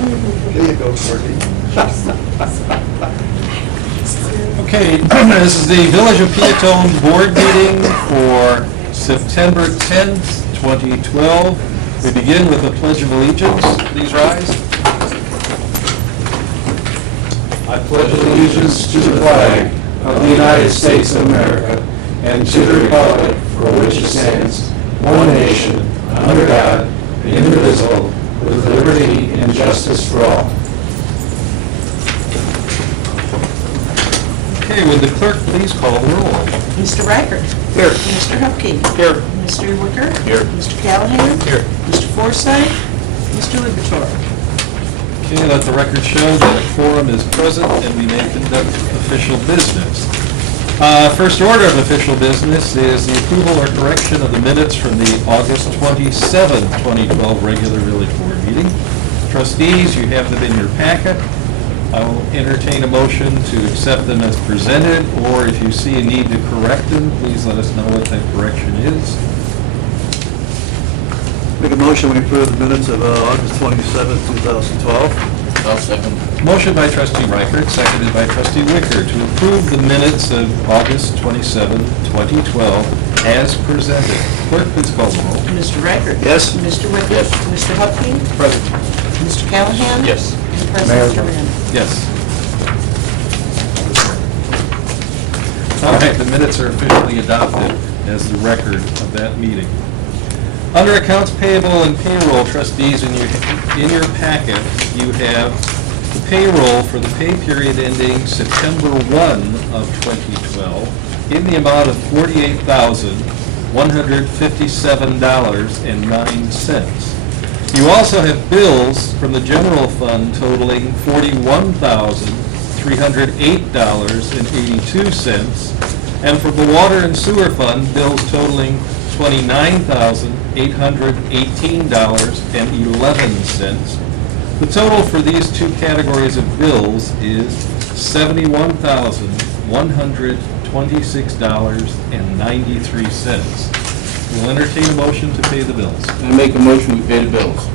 There you go, Courtney. Okay, this is the Village of Peotone Board meeting for September 10th, 2012. We begin with the Pledge of Allegiance. Please rise. I pledge allegiance to the flag of the United States of America and to the republic for which it stands, one nation, under God, indivisible, with liberty and justice for all. Okay, would the clerk please call the roll? Mr. Reichert. Here. Mr. Hupkey. Here. Mr. Wicker. Here. Mr. Callahan. Here. Mr. Forsythe. Mr. Liberatore. Okay, let the record show that a quorum is present and we may conduct official business. First order of official business is the approval or correction of the minutes from the August 27, 2012 regular village board meeting. Trustees, you have them in your packet. I will entertain a motion to accept them as presented, or if you see a need to correct them, please let us know what that correction is. Make a motion, we approve the minutes of August 27, 2012. I'll second. Motion by trustee Reichert, seconded by trustee Wicker to approve the minutes of August 27, 2012 as presented. Clerk, please call the roll. Mr. Reichert. Yes. Mr. Wicker. Yes. Mr. Hupkey. Present. Mr. Callahan. Yes. And President Serena. Yes. All right, the minutes are officially adopted as the record of that meeting. Under accounts payable and payroll, trustees, in your packet, you have the payroll for the pay period ending September 1 of 2012 in the amount of $48,157.09. You also have bills from the general fund totaling $41,308.82, and from the water and sewer fund, bills totaling $29,818.11. The total for these two categories of bills is $71,126.93. We'll entertain a motion to pay the bills. I make a motion, we pay the bills.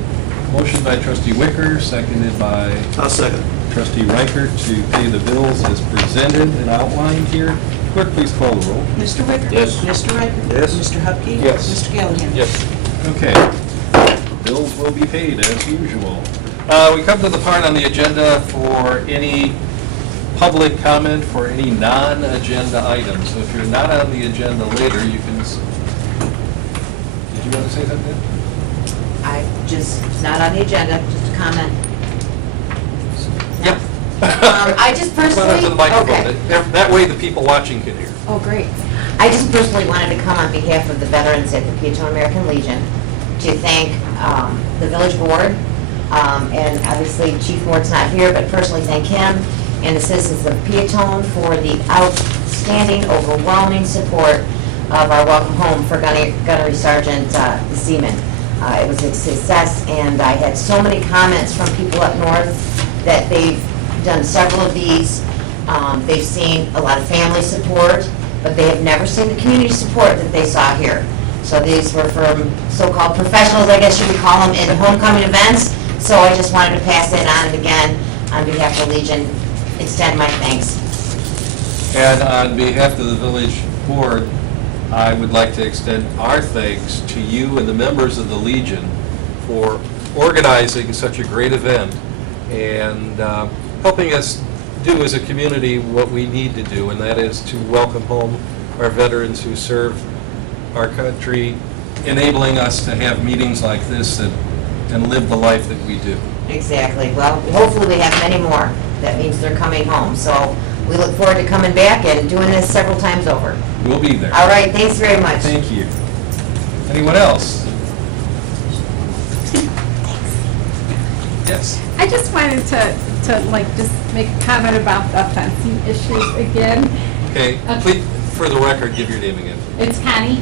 Motion by trustee Wicker, seconded by I'll second. trustee Reichert to pay the bills as presented and outlined here. Clerk, please call the roll. Mr. Wicker. Yes. Mr. Reichert. Yes. Mr. Hupkey. Yes. Mr. Callahan. Yes. Okay. Bills will be paid as usual. We come to the part on the agenda for any public comment for any non-agenda items. So if you're not on the agenda later, you can... Did you want to say something? I just, it's not on the agenda, just a comment. Yep. I just Come on up personally, to the microphone. okay. That way the people watching can hear. Oh, great. I just personally wanted to come on behalf of the veterans at the Peotone American Legion to thank the village board, and obviously Chief Mort's not here, but personally thank him and the citizens of Peotone for the outstanding, overwhelming support of our welcome home for Gunnery Sergeant Seaman. It was a success, and I had so many comments from people up north that they've done several of these. They've seen a lot of family support, but they have never seen the community support that they saw here. So these were from so-called professionals, I guess you could call them, in homecoming events. So I just wanted to pass it on, and again, on behalf of the Legion, extend my thanks. And on behalf of the village board, I would like to extend our thanks to you and the members of the Legion for organizing such a great event and helping us do as a community what we need to do, and that is to welcome home our veterans who serve our country, enabling us to have meetings like this and live the life that we do. Exactly. Well, hopefully we have many more. That means they're coming home. So we look forward to coming back and doing this several times over. We'll be there. All right, thanks very much. Thank you. Anyone else? Yes. I just wanted to just make a comment about the fencing issues again. Okay, please, for the record, give your name again. It's Connie,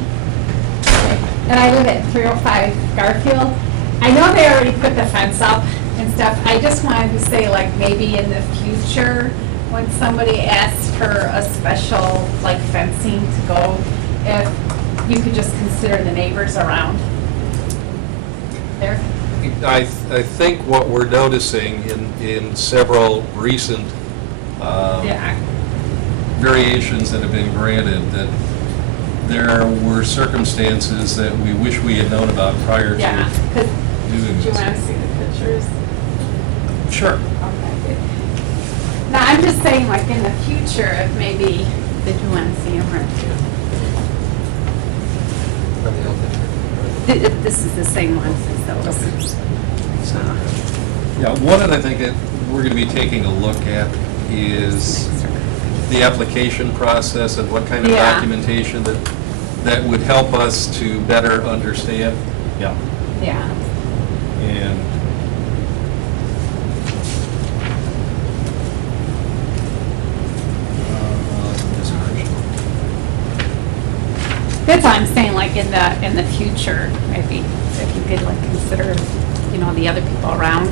and I live at 305 Garfield. I know they already put the fence up and stuff. I just wanted to say, like, maybe in the future, when somebody asks for a special, like, fencing to go, if you could just consider the neighbors around there. I think what we're noticing in several recent Yeah, variations that have been granted, that there were circumstances that we wish we had known about prior to yeah, because, doing do you this. want to see the pictures? Sure. Okay. Now, I'm just saying, like, in the future, if maybe, did you want to see them or? This is the same one as those. Yeah, one that I think that we're going to be taking a look at is the application process and what kind of Yeah. documentation that would help us to better understand. Yeah. Yeah. And That's why I'm saying, like, in the future, maybe, if you could, like, consider, you know, the other people around,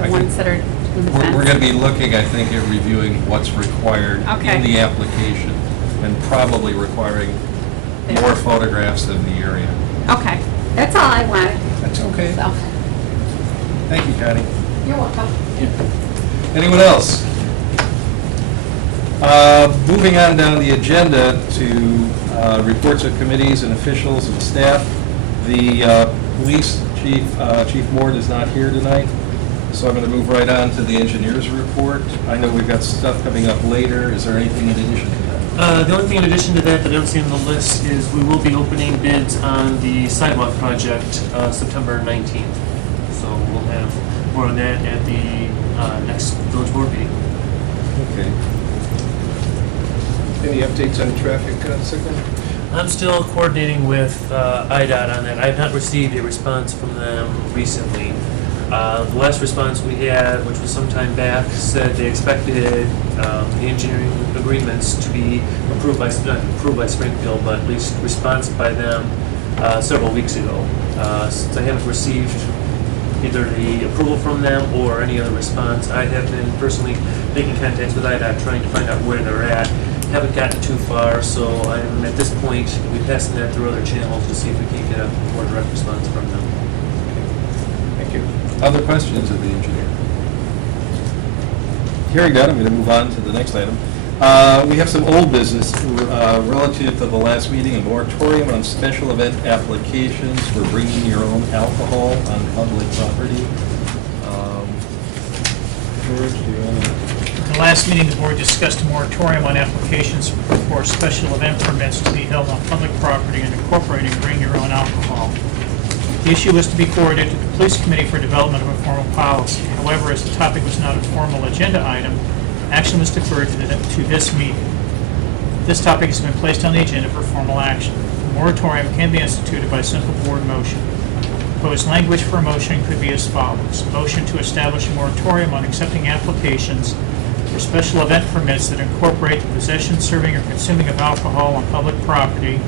I the ones that are doing the fence. we're going to be looking, I think, at reviewing what's required Okay. in the application and probably requiring more photographs of the area. Okay, that's all I wanted, That's okay. so, Thank you, Connie. you're welcome. Anyone else? Moving on down the agenda to reports of committees and officials and staff. The police chief, Chief Mord, is not here tonight, so I'm going to move right on to the engineer's report. I know we've got stuff coming up later. Is there anything in addition to that? The only thing in addition to that I don't see on the list is we will be opening bids on the sidewalk project September 19th. So we'll have more on that at the next village board meeting. Okay. Any updates on traffic signal? I'm still coordinating with IDOT on that. I have not received a response from them recently. The last response we had, which was some time back, said they expected the engineering agreements to be approved by, not approved by Springfield, but at least responsive by them several weeks ago. Since I haven't received either the approval from them or any other response, I have been personally making contacts with IDOT, trying to find out where they're at. Haven't gotten too far, so I'm at this point, we passing that through other channels to see if we can get a more direct response from them. Thank you. Other questions of the engineer? Hearing none, I'm going to move on to the next item. We have some old business relative to the last meeting, a moratorium on special event applications for bringing your own alcohol on public property. George, do you want to? At the last meeting, the board discussed a moratorium on applications for special event permits to be held on public property and incorporating bring your own alcohol. The issue was to be forwarded to the police committee for development of a formal policy. However, as the topic was not a formal agenda item, action was deferred to this meeting. This topic has been placed on the agenda for formal action. The moratorium can be instituted by simple board motion. Proposed language for a motion could be as follows. Motion to establish a moratorium on accepting applications for special event permits that incorporate the possession, serving, or consuming of alcohol on public property,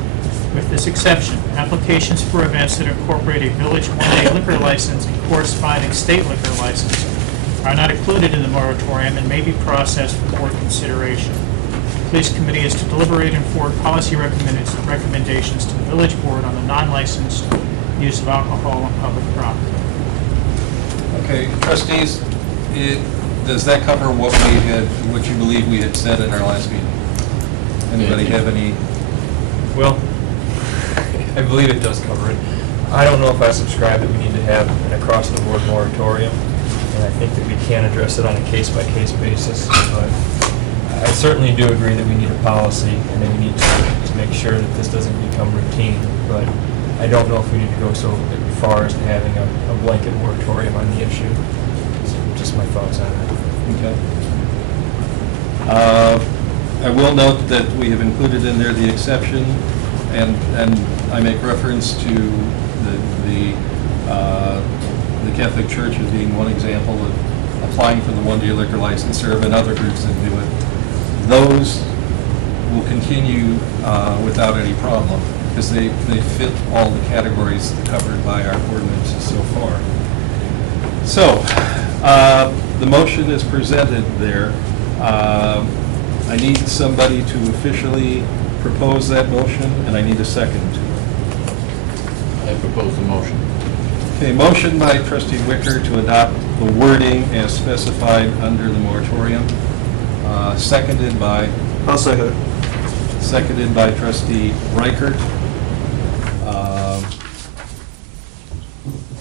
with this exception: applications for events that incorporate a village one-day liquor license and corresponding state liquor license are not included in the moratorium and may be processed for board consideration. The police committee is to deliberate and forward policy recommendations to the village board on the non-licensed use of alcohol on public property. Okay, trustees, does that cover what we had, what you believe we had said in our last meeting? Anybody have any? Well, I believe it does cover it. I don't know if I subscribe that we need to have an across-the-board moratorium, and I think that we can address it on a case-by-case basis, but I certainly do agree that we need a policy, and that we need to make sure that this doesn't become routine, but I don't know if we need to go so far as to having a blanket moratorium on the issue. Just my thoughts on it. Okay. I will note that we have included in there the exception, and I make reference to the Catholic Church as being one example of applying for the one-day liquor license, or and other groups that do it. Those will continue without any problem, because they fit all the categories covered by our ordinances so far. So, the motion is presented there. I need somebody to officially propose that motion, and I need a second to it. I propose the motion. Okay, motion by trustee Wicker to adopt the wording as specified under the moratorium, seconded by I'll second it. Seconded by trustee Reichert.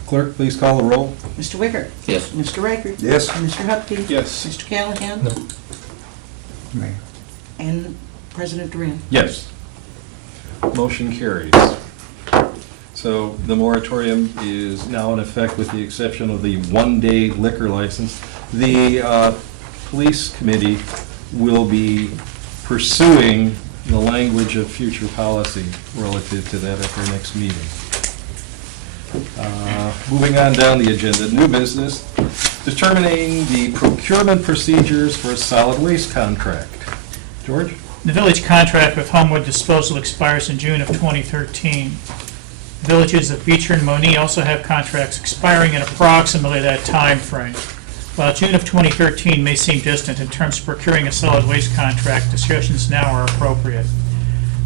Clerk, please call the roll. Mr. Wicker? Yes. Mr. Riker? Yes. Mr. Hupkey? Yes. Mr. Callahan? No. Mayor. And President Duran? Yes. Motion carries. So the moratorium is now in effect with the exception of the one-day liquor license. The police committee will be pursuing the language of future policy relative to that at their next meeting. Moving on down the agenda, new business, determining the procurement procedures for a solid waste contract. George? The village contract with Homewood Disposal expires in June of 2013. Villages of Beecher and Monee also have contracts expiring in approximately that time frame. While June of 2013 may seem distant in terms of procuring a solid waste contract, discussions now are appropriate.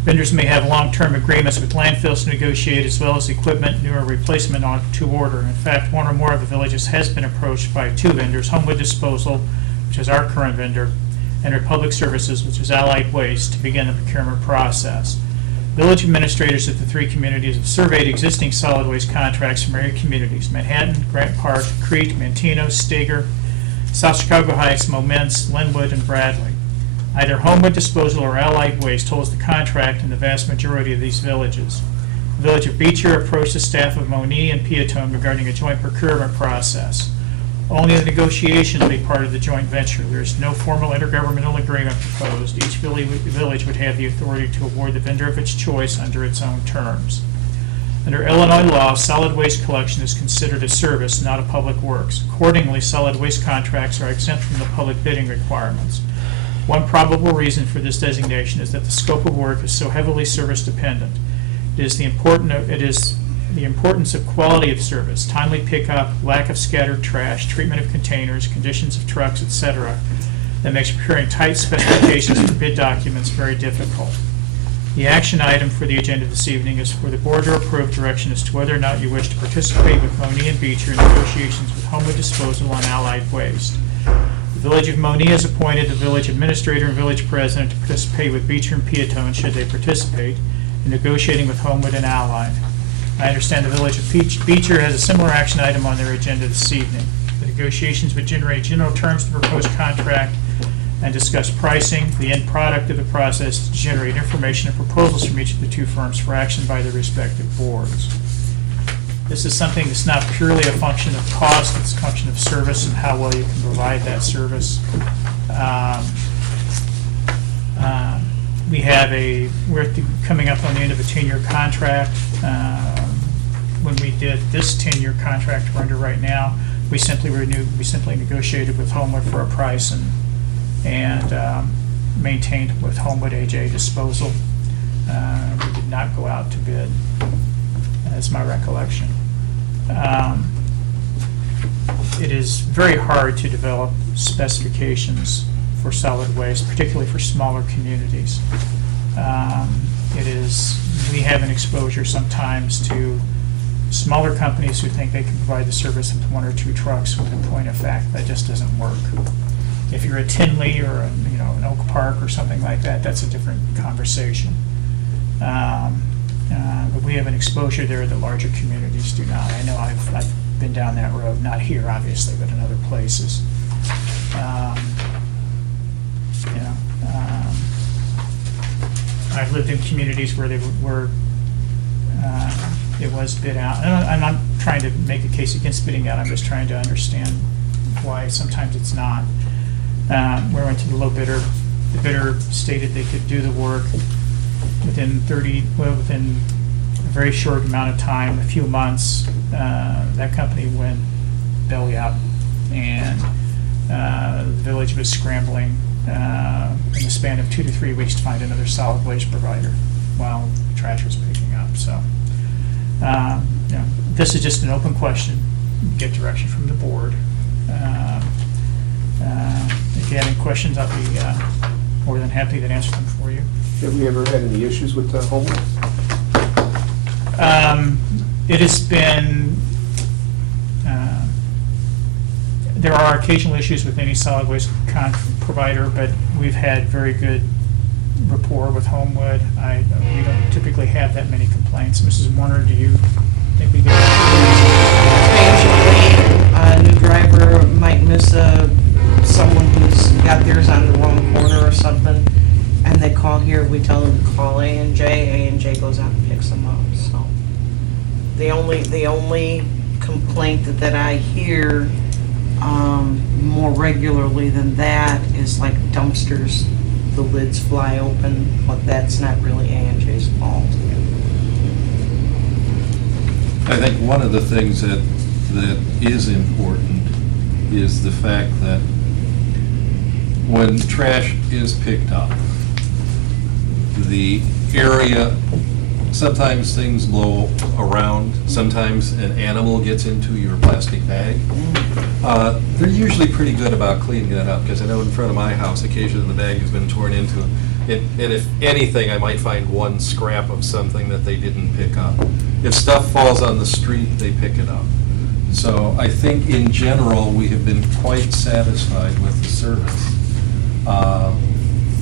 Vendors may have long-term agreements with landfills to negotiate, as well as equipment, new or replacement to order. In fact, one or more of the villages has been approached by two vendors, Homewood Disposal, which is our current vendor, and Republic Services, which is Allied Waste, to begin the procurement process. Village administrators of the three communities have surveyed existing solid waste contracts from area communities: Manhattan, Grant Park, Crete, Mantino, Steger, South Chicago Heights, Momence, Linwood, and Bradley. Either Homewood Disposal or Allied Waste holds the contract in the vast majority of these villages. The village of Beecher approached the staff of Monee and Peotone regarding a joint procurement process. Only the negotiation will be part of the joint venture. There is no formal intergovernmental agreement proposed. Each village would have the authority to award the vendor of its choice under its own terms. Under Illinois law, solid waste collection is considered a service, not a public works. Accordingly, solid waste contracts are exempt from the public bidding requirements. One probable reason for this designation is that the scope of work is so heavily service-dependent. It is the importance of quality of service, timely pickup, lack of scattered trash, treatment of containers, conditions of trucks, etc., that makes preparing tight specifications for bid documents very difficult. The action item for the agenda this evening is for the board to approve direction as to whether or not you wish to participate with Monee and Beecher in negotiations with Homewood Disposal on Allied Waste. The Village of Monee has appointed the village administrator and village president to participate with Beecher and Peotone, should they participate, in negotiating with Homewood and Allied. I understand the Village of Beecher has a similar action item on their agenda this evening. The negotiations would generate general terms of the proposed contract and discuss pricing. The end product of the process is to generate information and proposals from each of the two firms for action by their respective boards. This is something that's not purely a function of cost, it's a function of service and how well you can provide that service. We're coming up on the end of a 10-year contract. When we did this 10-year contract we're under right now, we simply negotiated with Homewood for a price and maintained with Homewood AJ Disposal. We did not go out to bid. That's my recollection. It is very hard to develop specifications for solid waste, particularly for smaller communities. We have an exposure sometimes to smaller companies who think they can provide the service with one or two trucks, with a point of fact that just doesn't work. If you're a Tinley or an Oak Park or something like that, that's a different conversation. But we have an exposure there that larger communities do not. I know I've been down that road, not here obviously, but in other places. I've lived in communities where it was bid out. And I'm not trying to make a case against bidding out, I'm just trying to understand why sometimes it's not. We went to the low bidder. The bidder stated they could do the work within a very short amount of time, a few months. That company went belly up, and the village was scrambling in the span of 2 to 3 weeks to find another solid waste provider while trash was picking up. So, this is just an open question. Get direction from the board. If you have any questions, I'll be more than happy to answer them for you. Have we ever had any issues with Homewood? It has been There are occasional issues with any solid waste provider, but we've had very good rapport with Homewood. We don't typically have that many complaints. Mrs. Warner, do you think we get? Occasionally, a new driver might miss someone who's got theirs on the wrong corner or something, and they call here, we tell them to call A&J goes out and picks them up, so. The only complaint that I hear more regularly than that is like dumpsters, the lids fly open, but that's not really A&J's fault. I think one of the things that is important is the fact that when trash is picked up, the area, sometimes things blow around, sometimes an animal gets into your plastic bag. They're usually pretty good about cleaning that up, because I know in front of my house, occasionally the bag has been torn into it. And if anything, I might find one scrap of something that they didn't pick up. If stuff falls on the street, they pick it up. So I think in general, we have been quite satisfied with the service.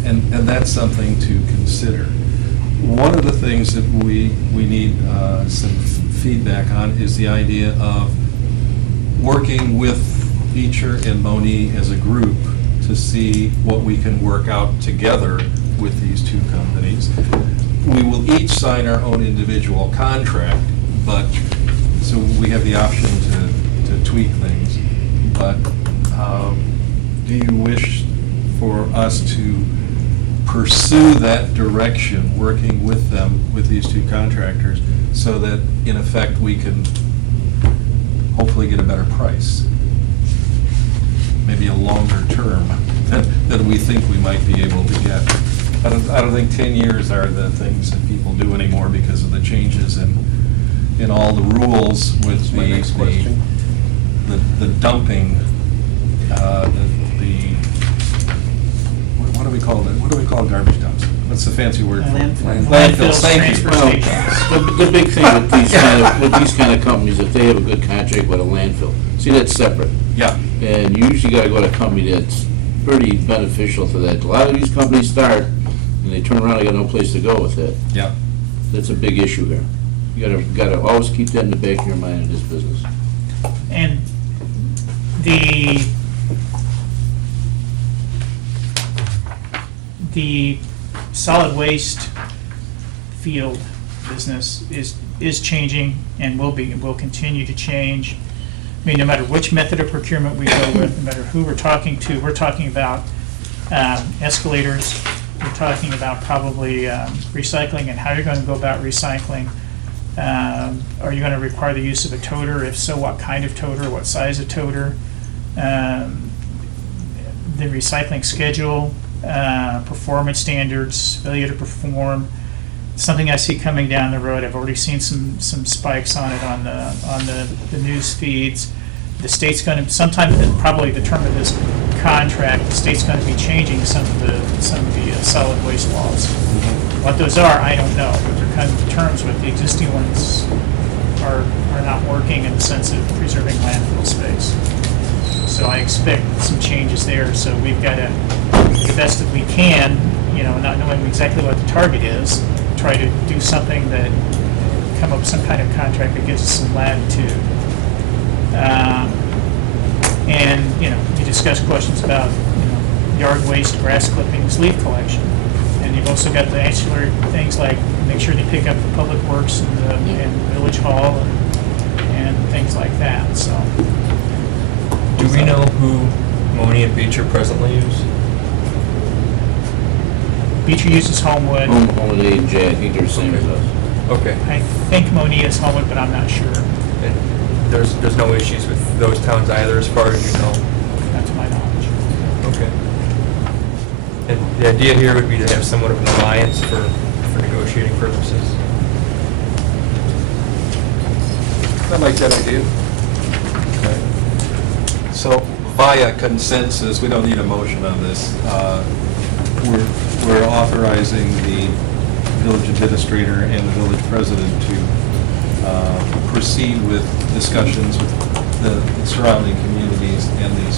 And that's something to consider. One of the things that we need some feedback on is the idea of working with Beecher and Moni as a group to see what we can work out together with these two companies. We will each sign our own individual contract, but, so we have the option to tweak things. But do you wish for us to pursue that direction, working with them, with these two contractors, so that in effect we can hopefully get a better price? Maybe a longer term than we think we might be able to get. I don't think 10 years are the things that people do anymore because of the changes in all the rules with the dumping, what do we call that? What do we call garbage dumps? What's the fancy word for it? Landfills, Thank you. transfer Well, stations. the big thing with these kind of companies, if they have a good contract with a landfill, see, that's separate. Yeah. And you usually gotta go to a company that's pretty beneficial to that. A lot of these companies start, and they turn around, they got no place to go with it. Yeah. That's a big issue here. You gotta always keep that in the back of your mind in this business. And the solid waste field business is changing and will continue to change. I mean, no matter which method of procurement we go with, no matter who we're talking to, we're talking about escalators, we're talking about probably recycling and how you're going to go about recycling. Are you going to require the use of a toter? If so, what kind of toter, what size of toter? The recycling schedule, performance standards, failure to perform. Something I see coming down the road. I've already seen some spikes on it on the news feeds. The state's going to sometime, probably the term of this contract, the state's going to be changing some of the solid waste laws. What those are, I don't know, but they're kind of terms with the existing ones are not working in the sense of preserving landfill space. So I expect some changes there. So we've got to, the best that we can, not knowing exactly what the target is, try to do something that, come up with some kind of contract that gives us some latitude. And, you discuss questions about, yard waste, grass clippings, leaf collection. And you've also got the ancillary things like make sure they pick up the public works and village hall and things like that, so. Do we know who Moni and Beecher presently use? Beecher uses Homewood. Home with A&J, I think they're the same as us. Okay. I think Moni is Homewood, but I'm not sure. And there's no issues with those towns either, as far as you know? That's my knowledge. Okay. And the idea here would be to have somewhat of an alliance for negotiating purposes. I like that idea. So via consensus, we don't need a motion on this. We're authorizing the village administrator and the village president to proceed with discussions with the surrounding communities and these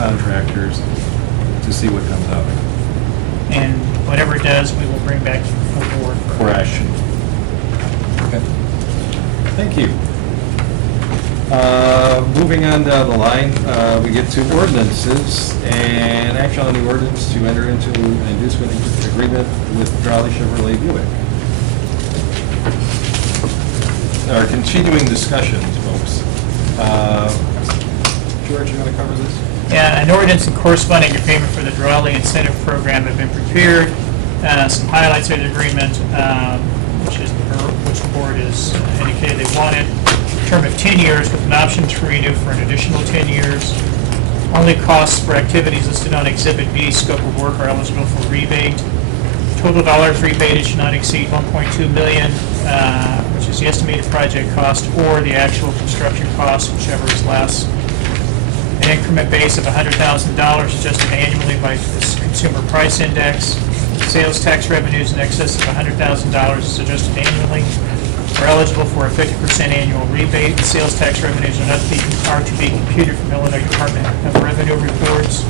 contractors to see what comes out. And whatever it does, we will bring back to the full board for action. Okay. Thank you. Moving on down the line, we get to ordinances and action on the ordinance to enter into an inducement agreement with Raleigh Chevrolet Buick. Our continuing discussions, folks. George, you want to cover this? Yeah, an ordinance and corresponding agreement for the Raleigh Incentive Program have been prepared. Some highlights of the agreement, which the board has indicated they wanted. Term of 10 years with an option to renew for an additional 10 years. Only costs for activities listed on Exhibit B, scope of work, are eligible for rebate. Total dollars rebated should not exceed $1.2 million, which is the estimated project cost or the actual construction cost, whichever is less. An increment base of $100,000 adjusted annually by the Consumer Price Index. Sales tax revenues in excess of $100,000 is adjusted annually. Are eligible for a 50% annual rebate. The sales tax revenues are to be computed from Illinois Department of Revenue reports.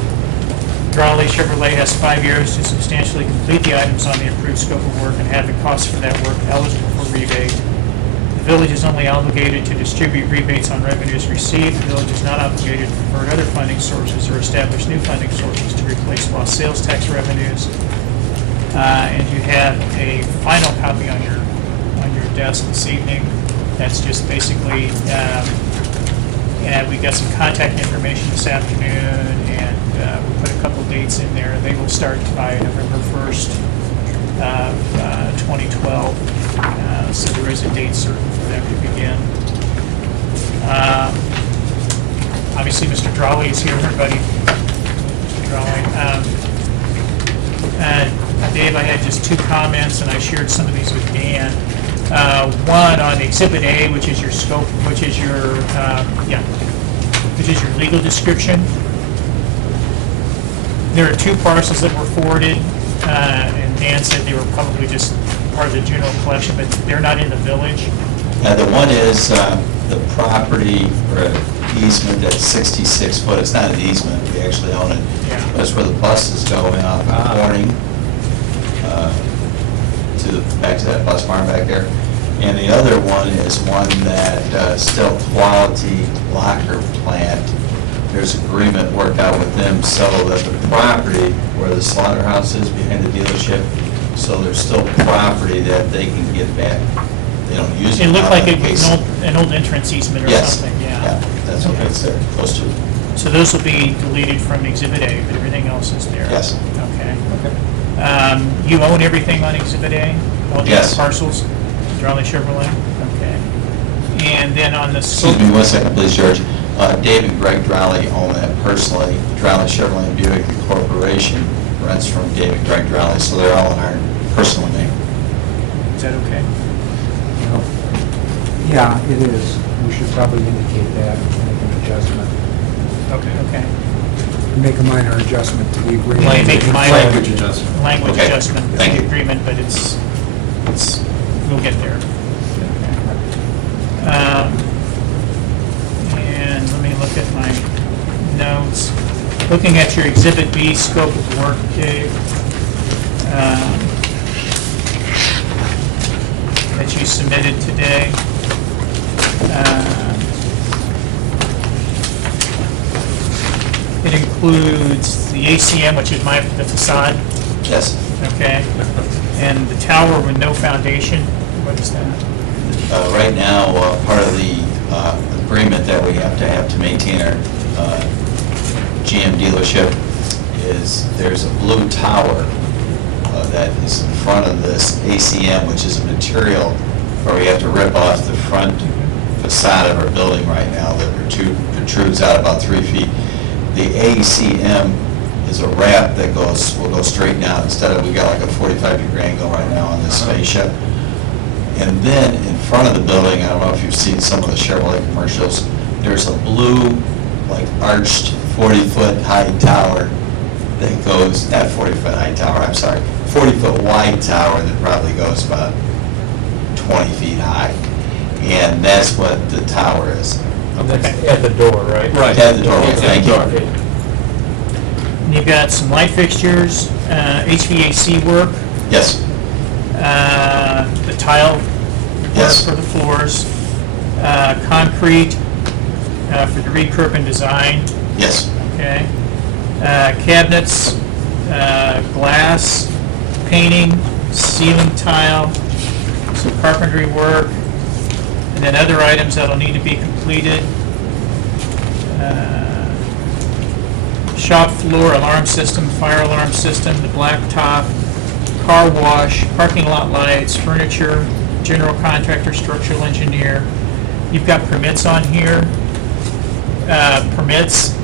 Raleigh Chevrolet has 5 years to substantially complete the items on the approved scope of work and have the costs for that work eligible for rebate. The village is only obligated to distribute rebates on revenues received. The village is not obligated to convert other funding sources or establish new funding sources to replace lost sales tax revenues. And you have a final copy on your desk this evening. That's just basically, we got some contact information this afternoon, and we put a couple dates in there. They will start by November 1st, 2012. So there is a date certain for them to begin. Obviously, Mr. Drawley is here, everybody. Mr. Drawley. Dave, I had just 2 comments, and I shared some of these with Dan. One on Exhibit A, which is your scope, which is your legal description. There are 2 parcels that were forwarded, and Dan said they were probably just part of the general collection, but they're not in the village. The one is the property or easement that's 66 foot. It's not an easement, we actually own it. Yeah. That's where the buses go in off of Corning back to that bus barn back there. And the other one is one that Still Quality Locker Plant. There's agreement worked out with them so that the property where the slaughterhouse is behind the dealership, so there's still property that they can get back. They don't use it. It looked like it was an old entrance easement or something, Yeah, that's what it's there, close to. So those will be deleted from Exhibit A, but everything else is there? Yes. Okay. You own everything on Exhibit A? All the Yes. parcels? Raleigh Chevrolet? Okay. And then on the... Excuse me 1 second, please, George. Dave and Greg Drowley own that personally. Drowley Chevrolet and Buick Corporation rents from Dave and Greg Drowley, so they're all in our personal name. Is that okay? Yeah, it is. We should probably indicate that and make an adjustment. Okay. Make a minor adjustment to the agreement. Make a minor Language adjustment. language Okay. adjustment to Thank the you. agreement, but it's, we'll get there. And let me look at my notes. Looking at your Exhibit B scope of work, Dave, that you submitted today. It includes the ACM, which is the facade, Yes. okay? And the tower with no foundation, what is that? Right now, part of the agreement that we have to maintain our GM dealership is there's a blue tower that is in front of this ACM, which is a material where we have to rip off the front facade of our building right now that protrudes out about 3 feet. The ACM is a wrap that will go straight down. Instead of, we got like a 45-degree angle right now on this fascia. And then in front of the building, I don't know if you've seen some of the Chevrolet commercials, there's a blue, like arched 40-foot high tower that goes, not 40-foot high tower, I'm sorry, 40-foot wide tower that probably goes about 20 feet high. And that's what the tower is. That's at the door, right? At the door, thank you. And you've got some light fixtures, HVAC work, Yes, the tile work Yes. for the floors, concrete for the recurb and design, yes, okay? Cabinets, glass, painting, ceiling tile, some carpentry work, and then other items that'll need to be completed. Shop floor alarm system, fire alarm system, the blacktop, car wash, parking lot lights, furniture, general contractor, structural engineer. You've got permits on here. Permits.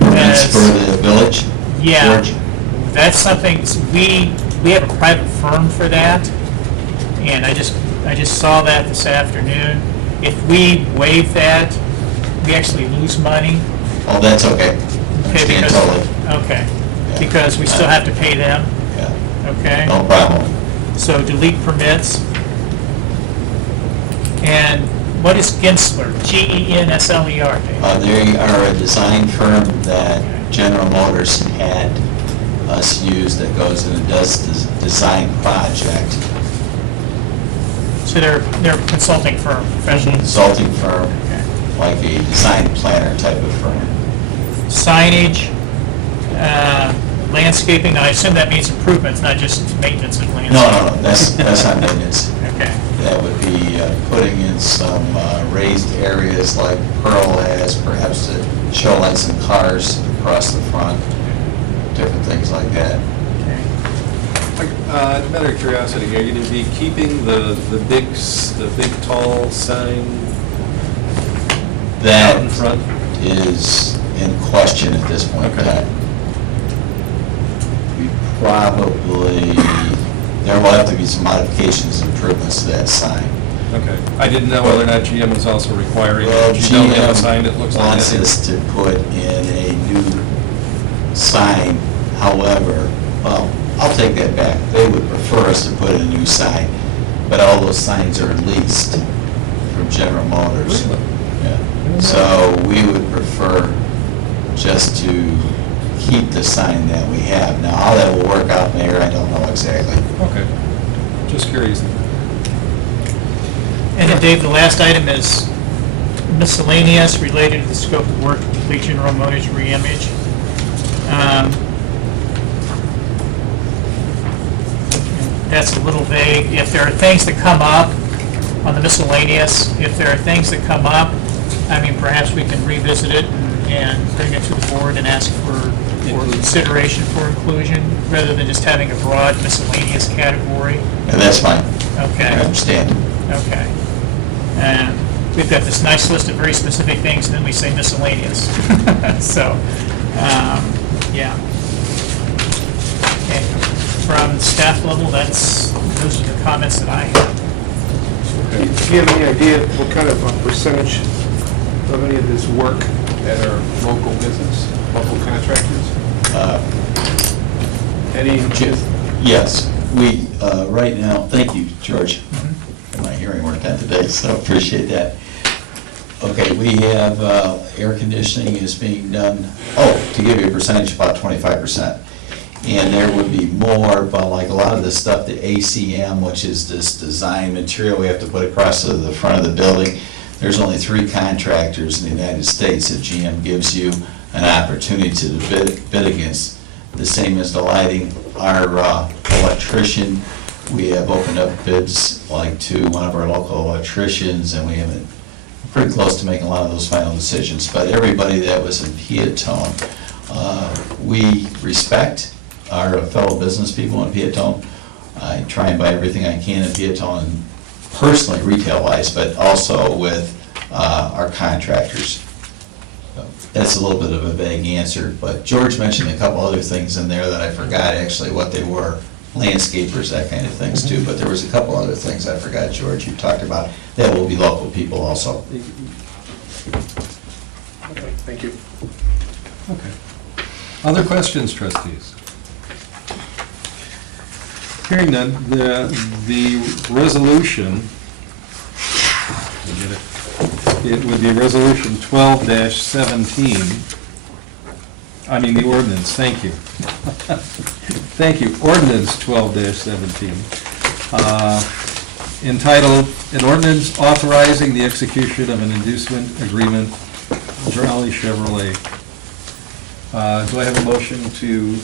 permits as- for the village? Yeah, George? that's something, we have a private firm for that, and I just saw that this afternoon. If we waive that, we actually lose money. Oh, that's okay. Okay, Understand because, totally. okay, Yeah. because we still have to pay them, Yeah, okay? no problem. So delete permits. And what is Gensler? Gensler, Dave? They are a design firm that General Motors had us use that goes in and does the design project. So they're a consulting firm, professional. Consulting firm, Okay. like a design planner type of firm. Signage, landscaping, I assume that means improvements, not just maintenance of landscaping. No, that's not maintenance. Okay, That would be putting in some raised areas like Pearl has, perhaps to show like some cars across the front, different things like that. okay. Out of matter of curiosity, are you going to be keeping the big tall sign out in That front? is in question at this point in Okay. time. We probably, there will have to be some modifications, improvements to that sign. Okay. I didn't know whether or not GM was also requiring Well, it. You don't have a GM sign that looks like wants that? us to put in a new sign, however, well, I'll take that back. They would prefer us to put in a new sign, but all those signs are leased from General Motors. Really? Yeah. So we would prefer just to keep the sign that we have. Now, how that will work out, Mayor, I don't know exactly. Okay. Just curious. And then Dave, the last item is miscellaneous related to the scope of work to complete General Motors reimage. That's a little vague. If there are things that come up on the miscellaneous, if there are things that come up, I mean, perhaps we can revisit it and bring it to the board and ask for consideration for inclusion, rather than just having a broad miscellaneous category. And that's fine. I Okay. understand. Okay. And we've got this nice list of very specific things, and then we say miscellaneous. So, yeah. Okay. From staff level, those are the comments that I have. Do you have any idea what kind of percentage of any of this work that are local business, local contractors? Any? Yes, we, right now, thank you, George, for my hearing work done today, so appreciate that. Okay, we have, air conditioning is being done, to give you a percentage, about 25%. And there would be more, but like a lot of the stuff, the ACM, which is this design material we have to put across to the front of the building, there's only 3 contractors in the United States that GM gives you an opportunity to bid against. The same as the lighting. Our electrician, we have opened up bids like to one of our local electricians, and we have been pretty close to making a lot of those final decisions. But everybody that was in Peotone, we respect our fellow business people in Peotone. I try and buy everything I can in Peotone, personally retail-wise, but also with our contractors. That's a little bit of a vague answer, but George mentioned a couple other things in there that I forgot actually what they were. Landscapers, that kind of things too, but there was a couple other things I forgot, George, you talked about. That will be local people also. Okay, thank you. Okay. Other questions, trustees? Hearing none, the resolution, it would be resolution 12-17, the ordinance, thank you. Thank you. Ordinance 12-17, entitled, "An Ordinance Authorizing the Execution of an Inducement Agreement, Jolly Chevrolet." Do I have a motion to?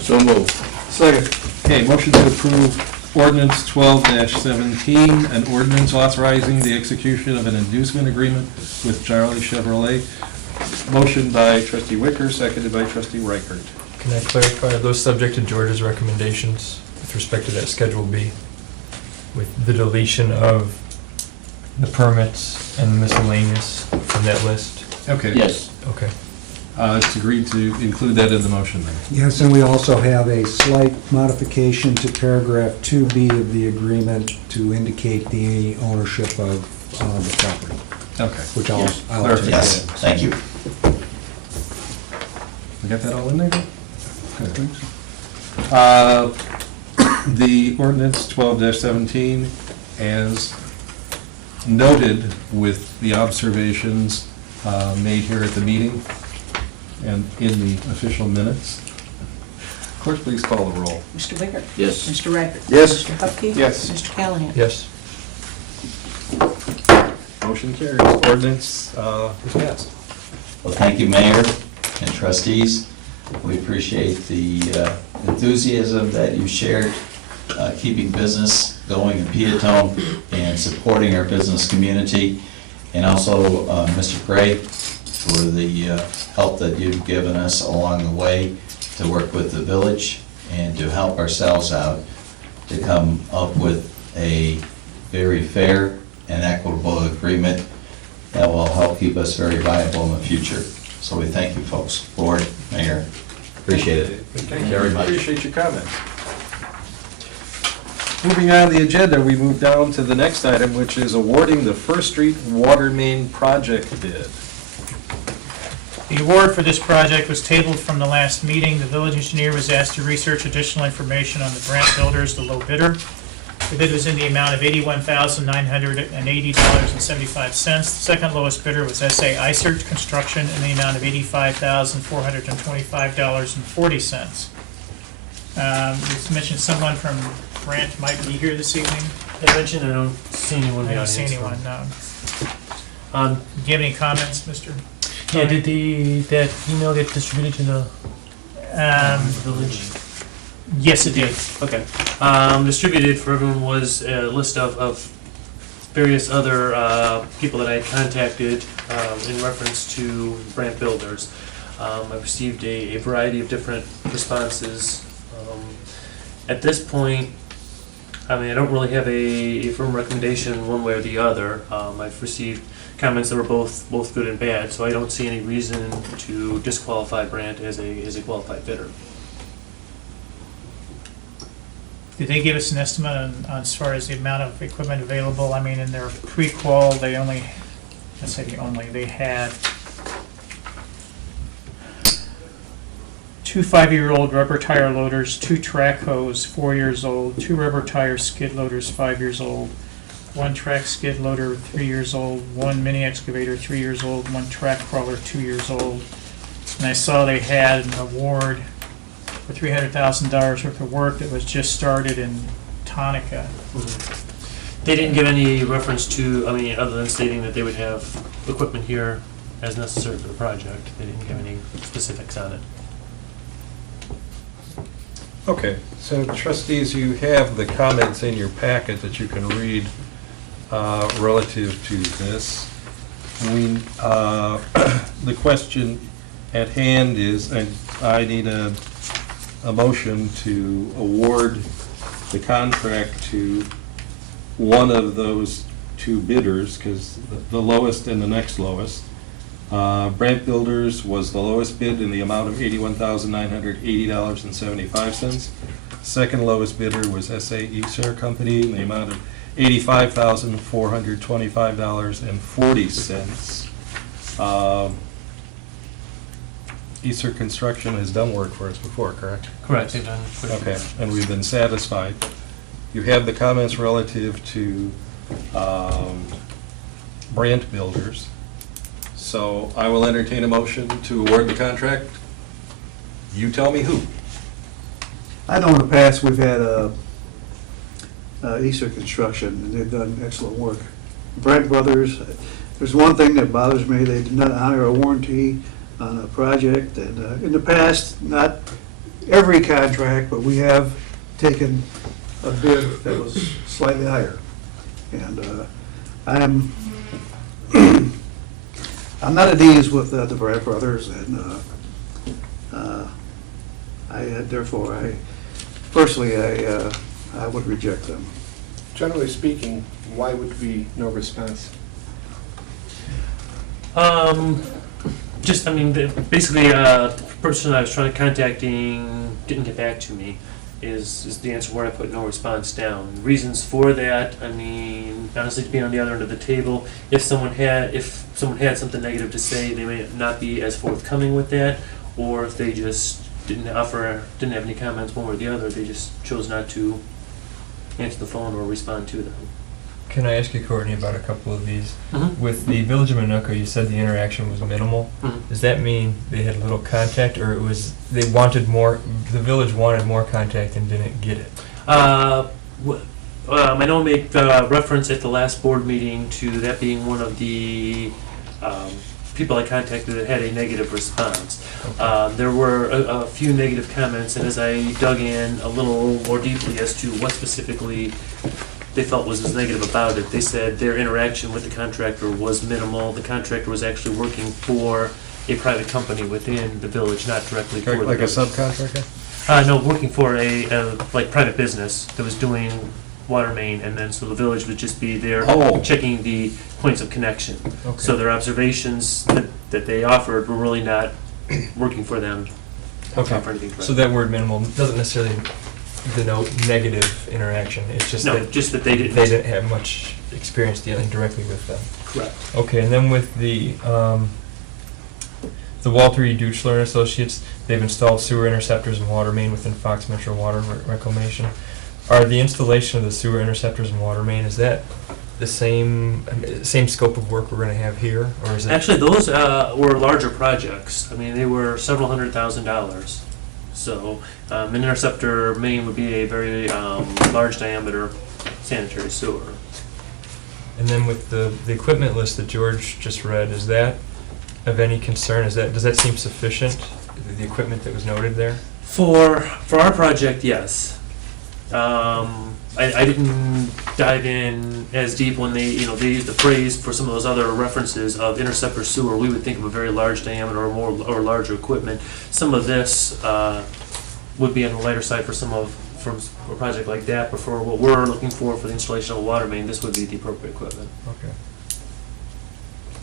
So moved. Second. Okay, motion to approve ordinance 12-17, an ordinance authorizing the execution of an inducement agreement with Charlie Chevrolet. Motion by trustee Wicker, seconded by trustee Reichert. Can I clarify, are those subject to George's recommendations with respect to that Schedule B? With the deletion of the permits and miscellaneous from that list? Okay. Yes. Okay. It's agreed to include that in the motion then. Yes, and we also have a slight modification to paragraph 2B of the agreement to indicate the ownership of the property, Okay. which I'll take Clarification. Yes, thank you. We got that all in there? Good. The ordinance 12-17, as noted with the observations made here at the meeting and in the official minutes. Clerk, please call the roll. Mr. Wicker? Yes. Mr. Riker? Yes. Mr. Hupkey? Yes. Mr. Callahan? Yes. Motion carries. Ordinance is passed. Well, thank you, Mayor and trustees. We appreciate the enthusiasm that you shared, keeping business going in Peotone and supporting our business community. And also, Mr. Gray, for the help that you've given us along the way to work with the village and to help ourselves out to come up with a very fair and equitable agreement that will help keep us very viable in the future. So we thank you, folks, board, mayor, appreciate it. Thank you very much. Appreciate your comments. Moving on the agenda, we move down to the next item, which is awarding the First Street Water Main Project bid. The award for this project was tabled from the last meeting. The village engineer was asked to research additional information on the Brandt Builders, the low bidder. The bid was in the amount of $81,980.75. The second lowest bidder was S.A. Isert Construction in the amount of $85,425.40. You mentioned someone from Brandt might be here this evening. I mentioned I don't see anyone in I the don't see audience. anyone, no. Do you have any comments, Mr.? Yeah, did that email get distributed to the village? Yes, it did. Okay. Distributed for everyone was a list of various other people that I had contacted in reference to Brandt Builders. I received a variety of different responses. At this point, I don't really have a firm recommendation one way or the other. I've received comments that were both good and bad, so I don't see any reason to disqualify Brandt as a qualified bidder. Did they give us an estimate on as far as the amount of equipment available? In their pre-qual, they had 2 5-year-old rubber tire loaders, 2 track hose, 4 years old, 2 rubber tire skid loaders, 5 years old, 1 track skid loader, 3 years old, 1 mini excavator, 3 years old, 1 track crawler, 2 years old. And I saw they had an award for $300,000 worth of work that was just started in Tonica. They didn't give any reference to, other than stating that they would have equipment here as necessary for the project. They didn't give any specifics on it. Okay, so trustees, you have the comments in your packet that you can read relative to this. The question at hand is, and I need a motion to award the contract to one of those 2 bidders, because the lowest and the next lowest. Brandt Builders was the lowest bid in the amount of $81,980.75. Second lowest bidder was S.A. Isert Company in the amount of $85,425.40. Isert Construction has done work for us before, correct? Correct. They've done it. Okay, and we've been satisfied. You have the comments relative to Brandt Builders. So I will entertain a motion to award the contract. You tell me who. I know in the past, we've had Easter Construction, and they've done excellent work. Brent Brothers, there's one thing that bothers me, they did not honor a warranty on a project, and in the past, not every contract, but we have taken a bid that was slightly higher. And I'm not at ease with the Brent Brothers, and therefore, personally, I would reject them. Generally speaking, why would be no response? Basically, the person I was trying to contacting didn't get back to me, is the answer where I put no response down. Reasons for that, honestly, to be on the other end of the table, if someone had something negative to say, they may not be as forthcoming with that, or if they just didn't have any comments one way or the other, they just chose not to answer the phone or respond to them. Can I ask you, Courtney, about a couple of these? Mhm. With the Village of Minooka, you said the interaction was minimal. Mhm. Does that mean they had little contact, or it was they wanted more? The village wanted more contact and didn't get it. I know I made reference at the last board meeting to that being one of the people I contacted that had a negative response. There were a few negative comments, and as I dug in a little more deeply as to what specifically they felt was negative about it, they said their interaction with the contractor was minimal. The contractor was actually working for a private company within the village, not directly for the Like a village. subcontractor? No, working for a private business that was doing water main, and then so the village would just be there Oh. checking the points of connection. Okay. So their observations that they offered were really not working for them. Okay. For anything So that word minimal doesn't necessarily denote negative interaction. It's just No, that just that they didn't. they didn't have much experience dealing directly with them. Correct. Okay, and then with the Walter E. Duchler and Associates, they've installed sewer interceptors and water main within Fox Metro Water Reclamation. Are the installation of the sewer interceptors and water main, is that the same scope of work we're going to have here, or is it? Actually, those were larger projects. They were several $100,000. So an interceptor main would be a very large diameter sanitary sewer. And then with the equipment list that George just read, is that of any concern? Does that seem sufficient, the equipment that was noted there? For our project, yes. I didn't dive in as deep when they used the phrase for some of those other references of interceptor sewer. We would think of a very large diameter or larger equipment. Some of this would be on the lighter side for a project like that, but for what we're looking for the installation of a water main, this would be the appropriate equipment. Okay.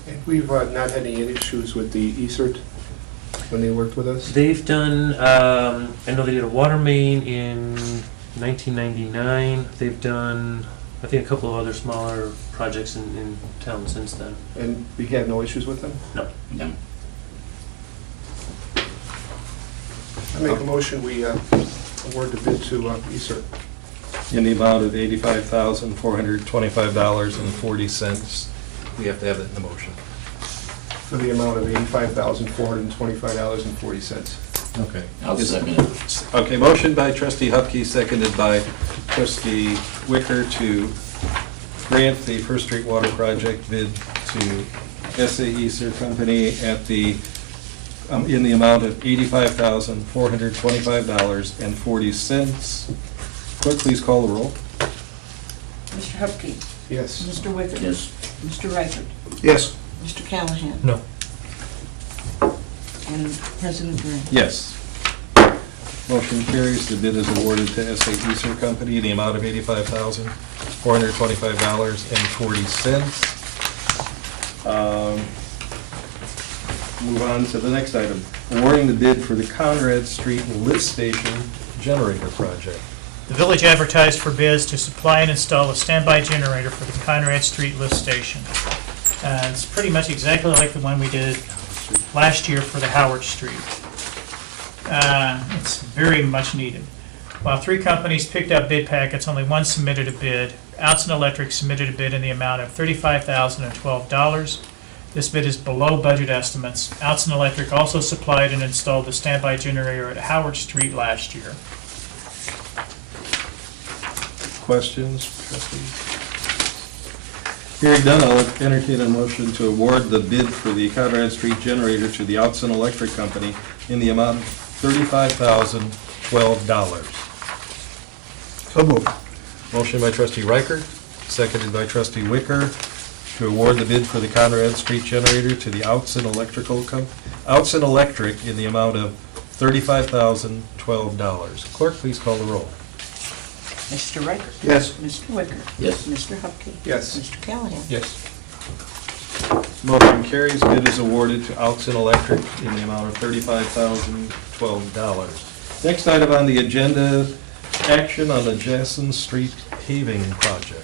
And we've not had any issues with the ESERT when they worked with us? They've done, I know they did a water main in 1999. They've done, I think, a couple of other smaller projects in town since then. And we had no issues with them? No. No. I make a motion, we award the bid to ESERT. In the amount of $85,425.40. We have to have that in the motion. For the amount of $85,425.40. Okay. I'll second it. Okay, motion by trustee Hupkey, seconded by trustee Wicker to grant the First Street Water Project bid to SAE Sir Company at in the amount of $85,425.40. Clerk, please call the roll. Mr. Hupkey. Yes. Mr. Wicker. Yes. Mr. Reichert. Yes. Mr. Callahan. No. And President Green. Yes. Motion carries. The bid is awarded to SAE Sir Company in the amount of $85,425.40. Move on to the next item. Awarding the bid for the Conrad Street Lift Station Generator Project. The village advertised for bids to supply and install a standby generator for the Conrad Street lift station. It's pretty much exactly like the one we did last year for the Howard Street. It's very much needed. While 3 companies picked up bid packets, only one submitted a bid. Outson Electric submitted a bid in the amount of $35,012. This bid is below budget estimates. Outson Electric also supplied and installed the standby generator at Howard Street last year. Questions, trustees? Hearing none, I'll entertain a motion to award the bid for the Conrad Street generator to the Outson Electric Company in the amount of $35,012. So moved. Motion by trustee Reichert, seconded by trustee Wicker, to award the bid for the Conrad Street generator to the Outson Electric in the amount of $35,012. Clerk, please call the roll. Mr. Riker? Yes. Mr. Wicker? Yes. Mr. Hupkey? Yes. Mr. Callahan? Yes. Motion carries. Bid is awarded to Outson Electric in the amount of $35,012. Next item on the agenda, action on the Jackson Street paving project.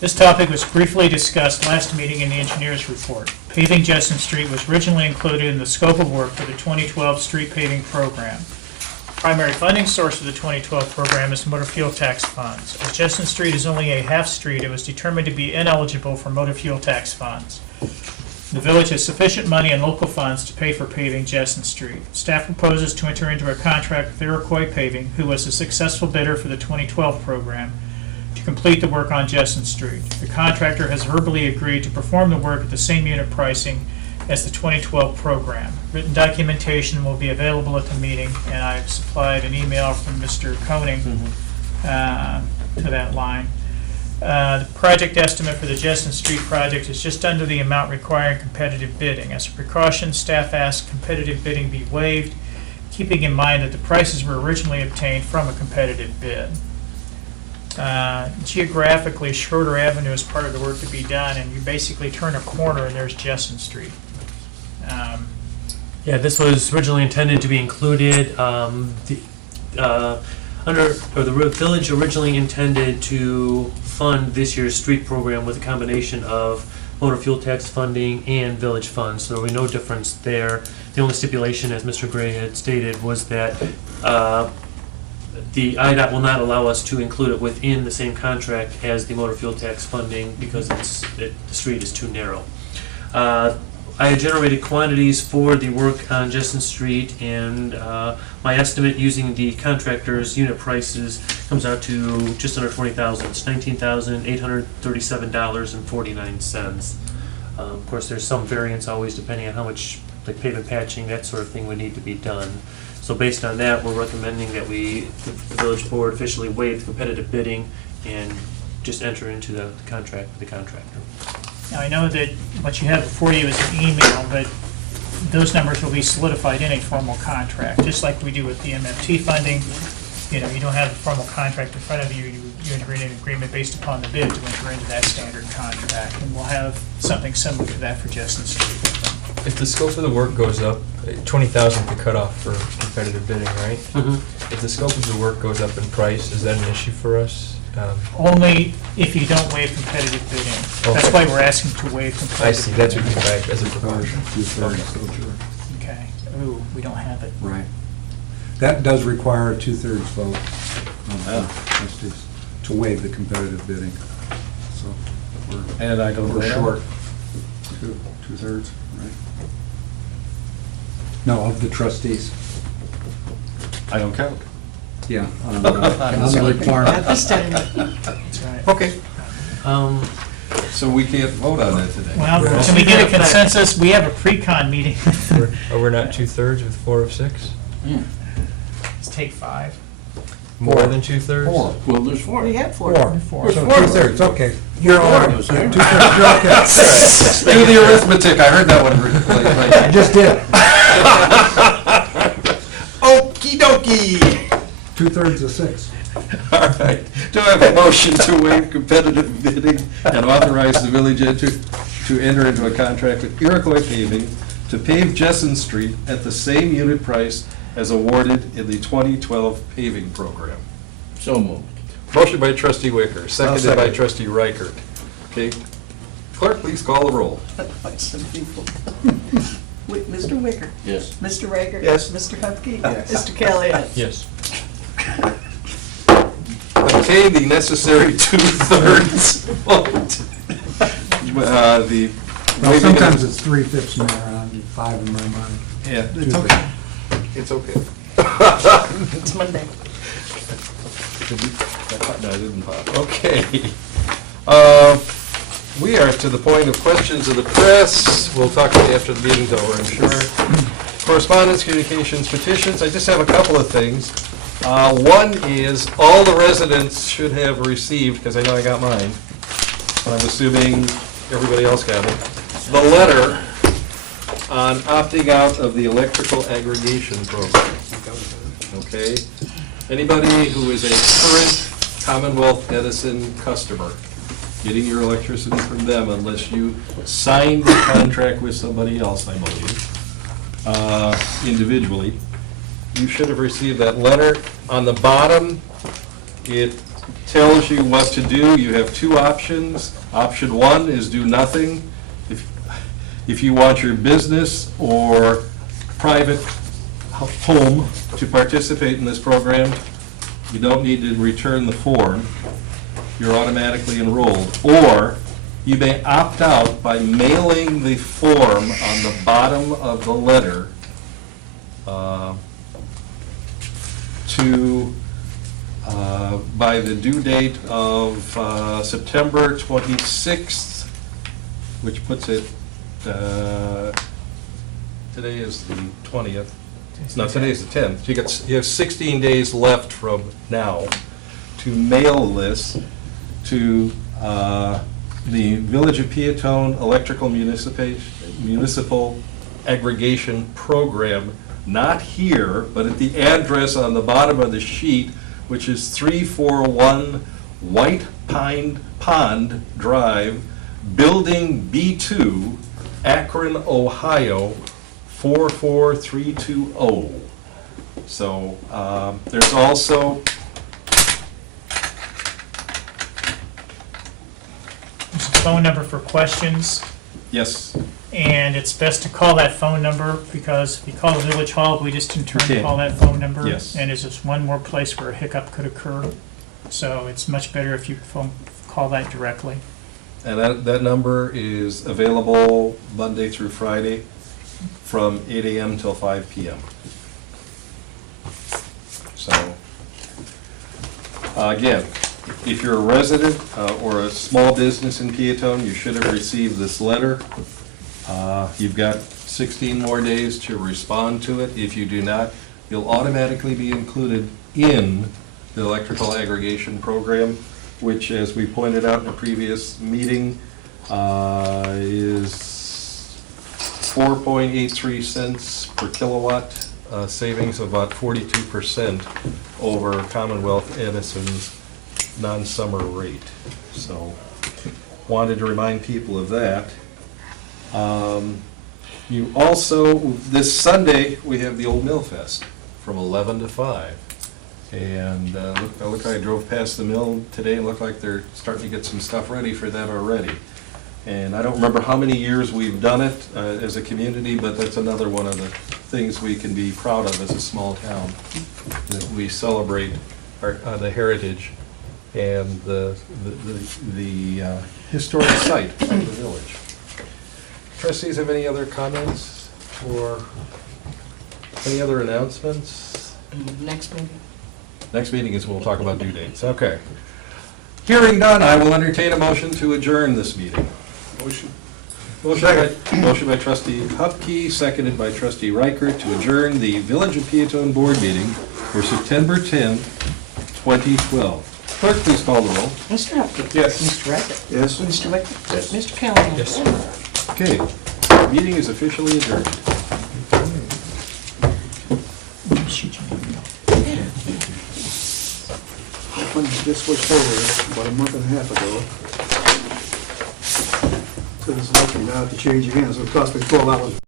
This topic was briefly discussed last meeting in the engineer's report. Paving Jesson Street was originally included in the scope of work for the 2012 street paving program. Primary funding source for the 2012 program is motor fuel tax funds. As Jesson Street is only a half street, it was determined to be ineligible for motor fuel tax funds. The village has sufficient money in local funds to pay for paving Jesson Street. Staff proposes to enter into a contract with Iroquois Paving, who was a successful bidder for the 2012 program, to complete the work on Jesson Street. The contractor has verbally agreed to perform the work at the same unit pricing as the 2012 program. Written documentation will be available at the meeting, and I've supplied an email from Mr. Koenig to that line. The project estimate for the Jesson Street project is just under the amount requiring competitive bidding. As a precaution, staff asked competitive bidding be waived, keeping in mind that the prices were originally obtained from a competitive bid. Geographically, Schroeder Avenue is part of the work to be done, and you basically turn a corner and there's Jesson Street. Yeah, this was originally intended to be included, the village originally intended to fund this year's street program with a combination of motor fuel tax funding and village funds, so there will be no difference there. The only stipulation, as Mr. Gray had stated, was that the IDOT will not allow us to include it within the same contract as the motor fuel tax funding because the street is too narrow. I had generated quantities for the work on Jesson Street, and my estimate using the contractor's unit prices comes out to just under $20,000. It's $19,837.49. Of course, there's some variance always depending on how much like pavement patching, that sort of thing would need to be done. So based on that, we're recommending that the village board officially waive the competitive bidding and just enter into the contract with the contractor. Now, I know that what you have before you is an email, but those numbers will be solidified in a formal contract, just like we do with the MFT funding. You know, you don't have a formal contract in front of you, you enter in an agreement based upon the bid to enter into that standard contract, and we'll have something similar to that for Jesson Street. If the scope of the work goes up, 20,000 to cut off for competitive bidding, right? If the scope of the work goes up in price, is that an issue for us? Only if you don't waive competitive bidding. That's why we're asking to waive competitive. I see, that's what you mean by as a precaution. Okay. Ooh, we don't have it. Right. That does require a 2/3 vote of the trustees to waive the competitive bidding. So And I don't we're know. short. 2/3, right? No, of the trustees. I don't count. Yeah. On the requirement. At this time. That's right. Okay. So we can't vote on that today. Well, can we get a consensus? We have a pre-con meeting. We're not 2/3 with 4 of 6? Let's take 5. More than 2/3? Four. Well, there's four. We have 4. Four. So 2/3, okay. You're all right. Four. 2/3, you're okay. Do the arithmetic, I heard that one right. I just did. Okey dokey. 2/3 of 6. All right. Do I have a motion to waive competitive bidding and authorize the village to enter into a contract with Iroquois Paving to pave Jesson Street at the same unit price as awarded in the 2012 paving program? So moved. Motion by trustee Wicker, seconded by second. trustee Reichert. Okay, clerk, please call the roll. Some people. Mr. Wicker? Yes. Mr. Rager? Yes. Mr. Hupkey? Yes. Mr. Callahan? Yes. Okay, the necessary 2/3 vote. The Well, sometimes it's 3/5 mayor on 5 of my mind. Yeah, it's okay. It's okay. It's Monday. No, I didn't pop. Okay. We are to the point of questions of the press. We'll talk about it after the meeting's over, I'm sure. Correspondence, communications, petitions. I just have a couple of things. One is, all the residents should have received, because I know I got mine, but I'm assuming everybody else got it, the letter on opting out of the electrical aggregation program. Okay? Anybody who is a current Commonwealth Edison customer, getting your electricity from them unless you signed the contract with somebody else, I believe, individually, you should have received that letter. On the bottom, it tells you what to do. You have two options. Option one is do nothing. If you want your business or private home to participate in this program, you don't need to return the form. You're automatically enrolled. Or you may opt out by mailing the form on the bottom of the letter by the due date of September 26th, which puts it, today is the 20th. No, today's the 10th. You have 16 days left from now to mail this to the Village of Peotone Electrical Municipal Aggregation Program, not here, but at the address on the bottom of the sheet, which is 341 White Pond Drive, Building B2, Akron, Ohio, 44320. So there's also There's a phone number for questions, yes. and it's best to call that phone number, because if you call the village hall, we just in turn Okay. call that phone number. Yes. And there's just one more place where a hiccup could occur. So it's much better if you call that directly. And that number is available Monday through Friday from 8 a.m. till 5 p.m. So, again, if you're a resident or a small business in Peotone, you should have received this letter. You've got 16 more days to respond to it. If you do not, you'll automatically be included in the electrical aggregation program, which, as we pointed out in a previous meeting, is 4.83 cents per kilowatt, savings of about 42% over Commonwealth Edison's non-summer rate. So, wanted to remind people of that. You also, this Sunday, we have the Old Mill Fest from 11 to 5. And I drove past the mill today, and looked like they're starting to get some stuff ready for that already. And I don't remember how many years we've done it as a community, but that's another one of the things we can be proud of as a small town, that we celebrate the heritage and the historic site of the village. Trustees have any other comments or any other announcements? Next meeting. Next meeting is, we'll talk about due dates. Okay. Hearing none, I will entertain a motion to adjourn this meeting. Motion by trustee Hupkey, seconded by trustee Reichert, to adjourn the Village of Peotone Board meeting for September 10th, 2012. Clerk, please call the roll. Mr. Hupkey. Yes. Mr. Reichert. Yes? Mr. Wicker. Yes. Mr. Callahan. Yes. Okay. Meeting is officially adjourned. When this switched over about a month and a half ago, so this is lucky not to change again, so it cost me $12.